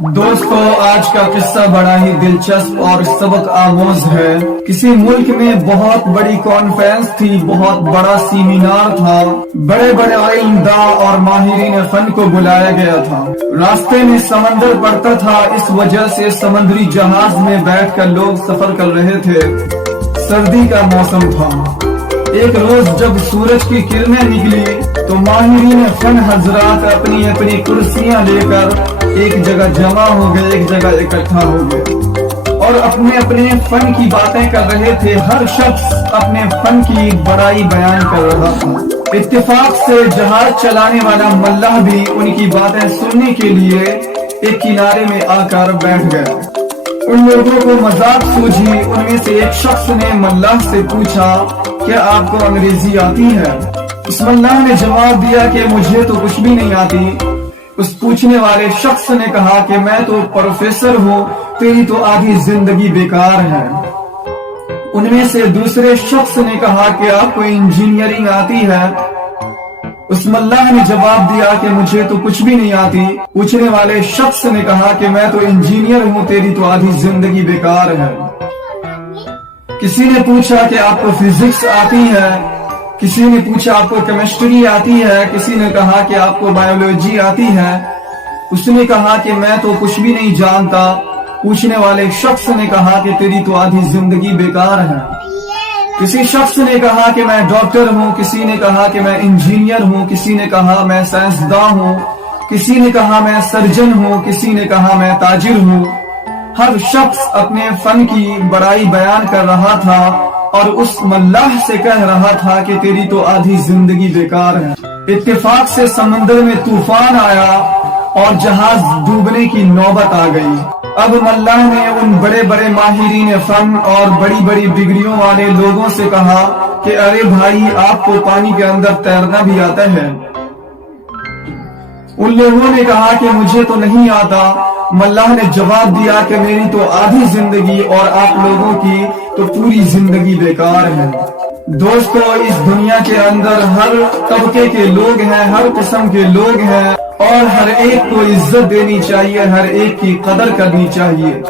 دوستو آج کا قصہ بڑا ہی دلچسپ اور سبق آموز ہے۔ کسی ملک میں بہت بڑی کانفرنس تھی، بہت بڑا سیمینار تھا، بڑے بڑے علمداں اور ماہرین فن کو بلایا گیا تھا۔ راستے میں سمندر پڑتا تھا، اس وجہ سے سمندری جہاز میں بیٹھ کر لوگ سفر کر رہے تھے۔ سردی کا موسم تھا۔ ایک روز جب سورج کی کرنیں نکلی تو ماہرین فن حضرات اپنی اپنی کرسیاں لے کر ایک جگہ جمع ہو گئے، ایک جگہ اکٹھا ہو گئے اور اپنے اپنے فن کی باتیں کر رہے تھے۔ ہر شخص اپنے فن کی بڑائی بیان کر رہا تھا۔ اتفاق سے جہاز چلانے والا ملاح بھی ان کی باتیں سننے کے لیے ایک کنارے میں آ کر بیٹھ گیا۔ ان لوگوں کو مذاق سوجھی۔ ان میں سے ایک شخص نے ملاح سے پوچھا، کیا آپ کو انگریزی آتی ہے؟ اس ملاح نے جواب دیا کہ مجھے تو کچھ بھی نہیں آتی۔ اس پوچھنے والے شخص نے کہا کہ میں تو پروفیسر ہوں، تیری تو آدھی زندگی بیکار ہے۔ ان میں سے دوسرے شخص نے کہا کہ آپ کو انجینئرنگ آتی ہے؟ اس ملاح نے جواب دیا کہ مجھے تو کچھ بھی نہیں آتی۔ پوچھنے والے شخص نے کہا کہ میں تو انجینئر ہوں، تیری تو آدھی زندگی بیکار ہے۔ کسی نے پوچھا کہ آپ کو فزکس آتی ہے؟ کسی نے پوچھا آپ کو کیمسٹری آتی ہے؟ کسی نے کہا کہ آپ کو بایولوجی آتی ہے؟ اس نے کہا کہ میں تو کچھ بھی نہیں جانتا۔ پوچھنے والے شخص نے کہا کہ تیری تو آدھی زندگی بیکار ہے۔ کسی شخص نے کہا کہ میں ڈاکٹر ہوں، کسی نے کہا کہ میں انجینئر ہوں، کسی نے کہا میں سائنسداں ہوں، کسی نے کہا میں سرجن ہوں، کسی نے کہا میں تاجر ہوں۔ ہر شخص اپنے فن کی بڑائی بیان کر رہا تھا اور اس ملاح سے کہہ رہا تھا کہ تیری تو آدھی زندگی بیکار ہے۔ اتفاق سے سمندر میں طوفان آیا اور جہاز ڈوبنے کی نوبت آ گئی۔ اب ملاح نے ان بڑے بڑے ماہرین فن اور بڑی بڑی ڈگریوں والے لوگوں سے کہا کہ ارے بھائی، آپ کو پانی کے اندر تیرنا بھی آتا ہے؟ ان لوگوں نے کہا کہ مجھے تو نہیں آتا۔ ملاح نے جواب دیا کہ میری تو آدھی زندگی اور آپ لوگوں کی تو پوری زندگی بیکار ہے۔ دوستو، اس دنیا کے اندر ہر طبقے کے لوگ ہیں، ہر قسم کے لوگ ہیں اور ہر ایک کو عزت دینی چاہیے، ہر ایک کی قدر کرنی چاہیے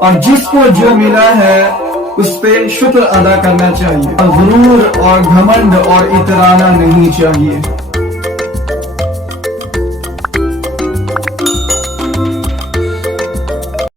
اور جس کو جو ملا ہے اس پہ شکر ادا کرنا چاہیے۔ غرور اور گھمنڈ اور اترانا نہیں چاہیے۔